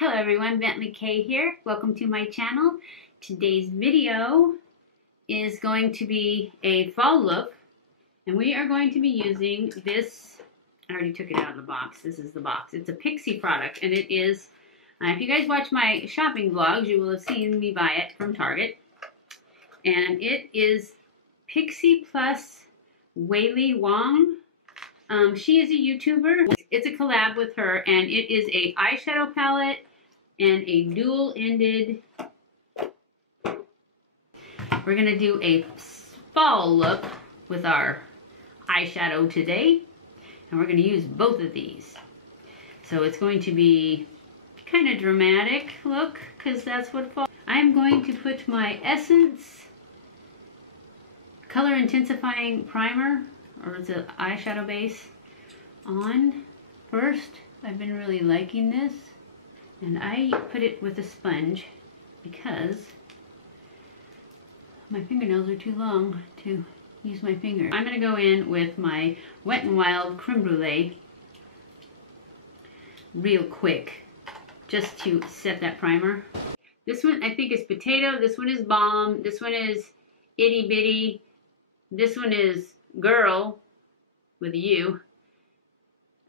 Hello everyone, BentlyK here. Welcome to my channel. Today's video is going to be a fall look, and we are going to be using this. I already took it out of the box. This is the box. It's a Pixi product, and it is, if you guys watch my shopping vlogs, you will have seen me buy it from Target. And it is Pixi Plus Weili Wong. She is a YouTuber. It's a collab with her, and it is a eyeshadow palette and a dual-ended. We're gonna do a fall look with our eyeshadow today, and we're gonna use both of these. So it's going to be kind of dramatic look, because that's what fall. I'm going to put my Essence Color Intensifying Primer, or it's an eyeshadow base, on first. I've been really liking this, and I put it with a sponge because my fingernails are too long to use my finger. I'm going to go in with my Wet n Wild Creme Brulee real quick, just to set that primer. This one I think is Potato, this one is Bomb, this one is Itty Bitty, this one is Girl with a U.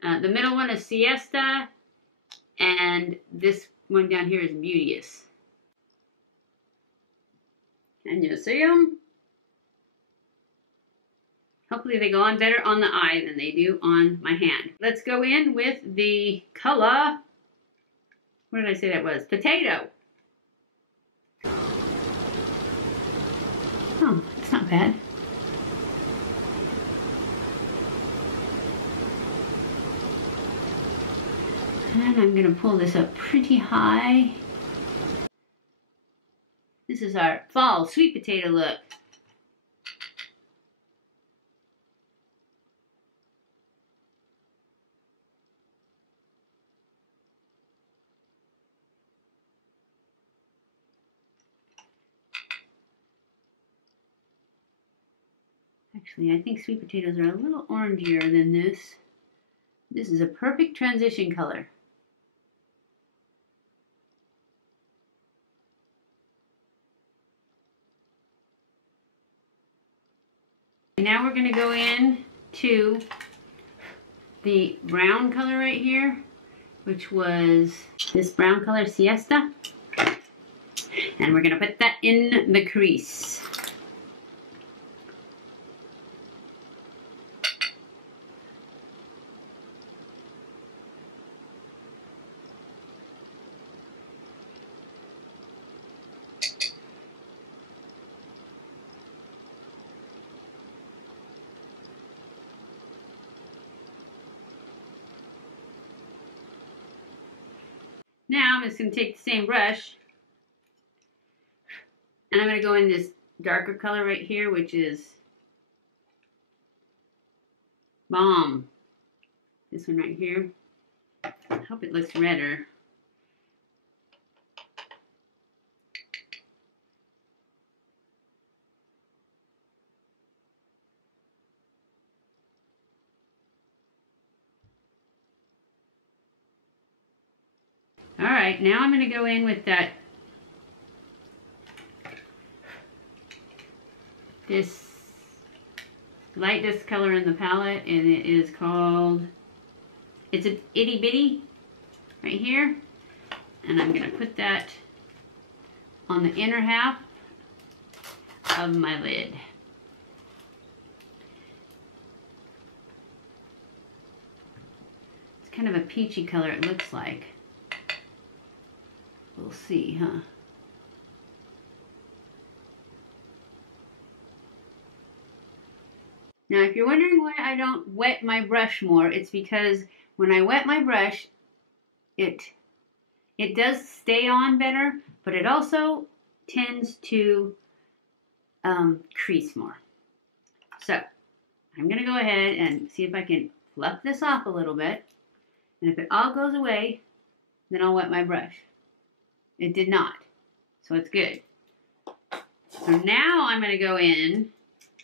The middle one is Siesta, and this one down here is Beauteous. Can you see them? Hopefully they go on better on the eye than they do on my hand. Let's go in with the color, what did I say that was? Potato. Oh, it's not bad. And I'm going to pull this up pretty high. This is our fall sweet potato look. Actually, I think sweet potatoes are a little orangier than this. This is a perfect transition color. Now we're going to go in to the brown color right here, which was this brown color, Siesta. And we're going to put that in the crease. Now I'm just going to take the same brush, and I'm going to go in this darker color right here, which is Bomb. This one right here. I hope it looks redder. Alright, now I'm going to go in with this lightest color in the palette, and it is called, it's an Itty Bitty right here, and I'm going to put that on the inner half of my lid. It's kind of a peachy color, it looks like. We'll see, huh? Now, if you're wondering why I don't wet my brush more, it's because when I wet my brush, it does stay on better, but it also tends to crease more. So, I'm going to go ahead and see if I can fluff this off a little bit, and if it all goes away, then I'll wet my brush. It did not, so it's good. So now I'm going to go in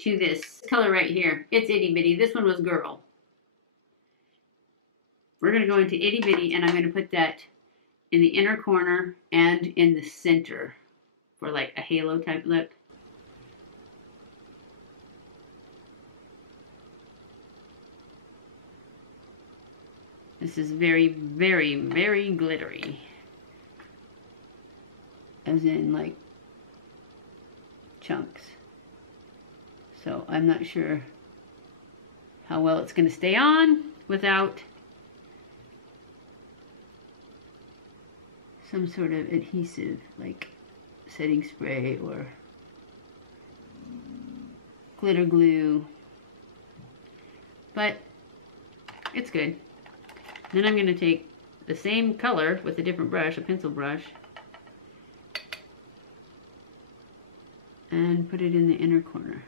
to this color right here. It's Itty Bitty. This one was Girl. We're going to go into Itty Bitty, and I'm going to put that in the inner corner and in the center for like a halo type look. This is very, very, very glittery. As in like chunks. So I'm not sure how well it's going to stay on without some sort of adhesive like setting spray or glitter glue. But it's good. Then I'm going to take the same color with a different brush, a pencil brush, and put it in the inner corner.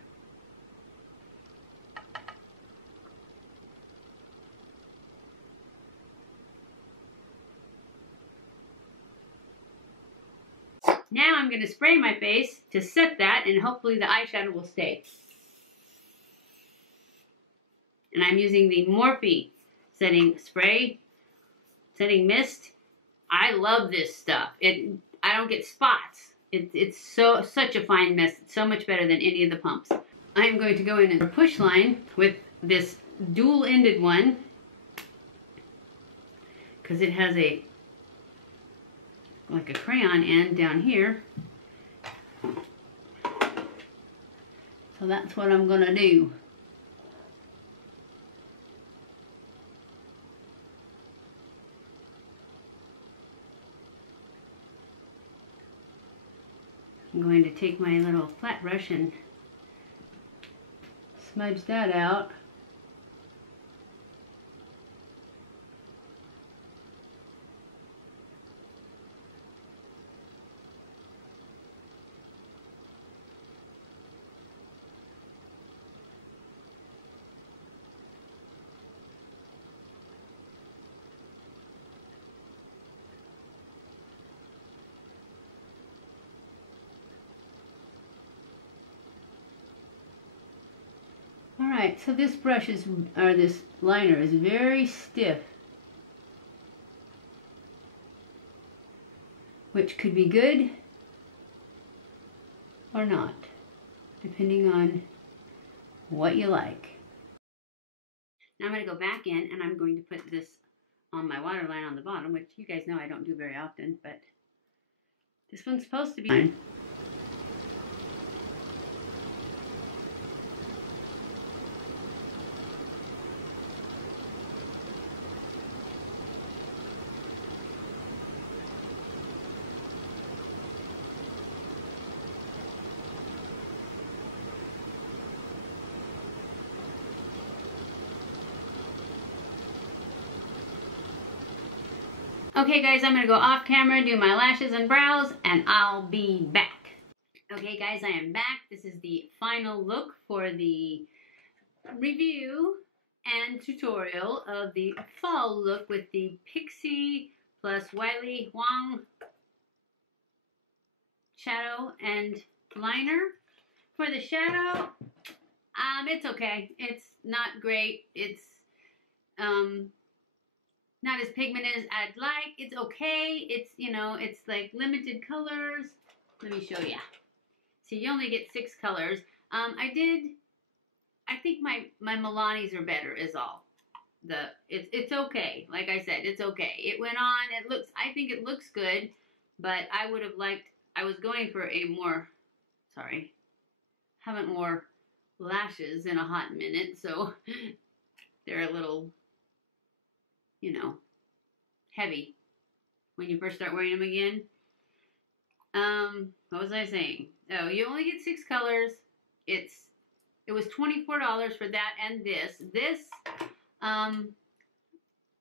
Now I'm going to spray my face to set that, and hopefully the eyeshadow will stay. And I'm using the Morphe setting spray, setting mist. I love this stuff. I don't get spots. It's such a fine mist. It's so much better than any of the pumps. I am going to go in a push line with this dual-ended one because it has like a crayon end down here. So that's what I'm gonna do. I'm going to take my little flat brush and smudge that out. Alright, so this brush is, or this liner is very stiff, which could be good or not, depending on what you like. Now I'm going to go back in and I'm going to put this on my waterline on the bottom, which you guys know I don't do very often, but this one's supposed to be fine. Okay guys, I'm going to go off camera, do my lashes and brows, and I'll be back. Okay guys, I am back. This is the final look for the review and tutorial of the fall look with the Pixi plus Wiley Wong shadow and liner. For the shadow, it's okay. It's not great. It's not as pigmented as I'd like. It's okay. It's, you know, it's like limited colors. Let me show you. So you only get 6 colors. I think my Milani's are better is all. It's okay. Like I said, it's okay. It went on. I think it looks good, but I would have liked, I was going for a more, sorry, haven't wore lashes in a hot minute, so they're a little, you know, heavy when you first start wearing them again. What was I saying? Oh, you only get 6 colors. It was $24 for that and this. This,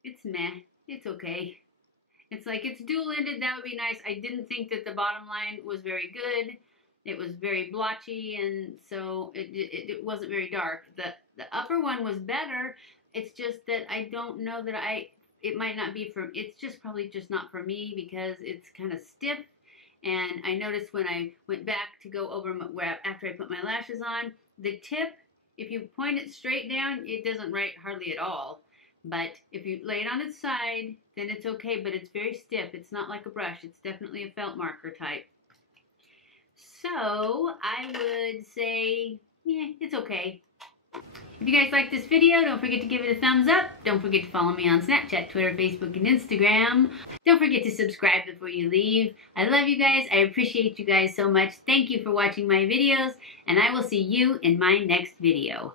it's meh. It's okay. It's like, it's dual-ended. That would be nice. I didn't think that the bottom line was very good. It was very blotchy, and so it wasn't very dark. The upper one was better. It's just that I don't know that it might not be for, it's just probably just not for me because it's kind of stiff. And I noticed when I went back to go over after I put my lashes on, the tip, if you point it straight down, it doesn't write hardly at all. But if you lay it on its side, then it's okay, but it's very stiff. It's not like a brush. It's definitely a felt marker type. So I would say, yeah, it's okay. If you guys like this video, don't forget to give it a thumbs up. Don't forget to follow me on Snapchat, Twitter, Facebook, and Instagram. Don't forget to subscribe before you leave. I love you guys. I appreciate you guys so much. Thank you for watching my videos, and I will see you in my next video.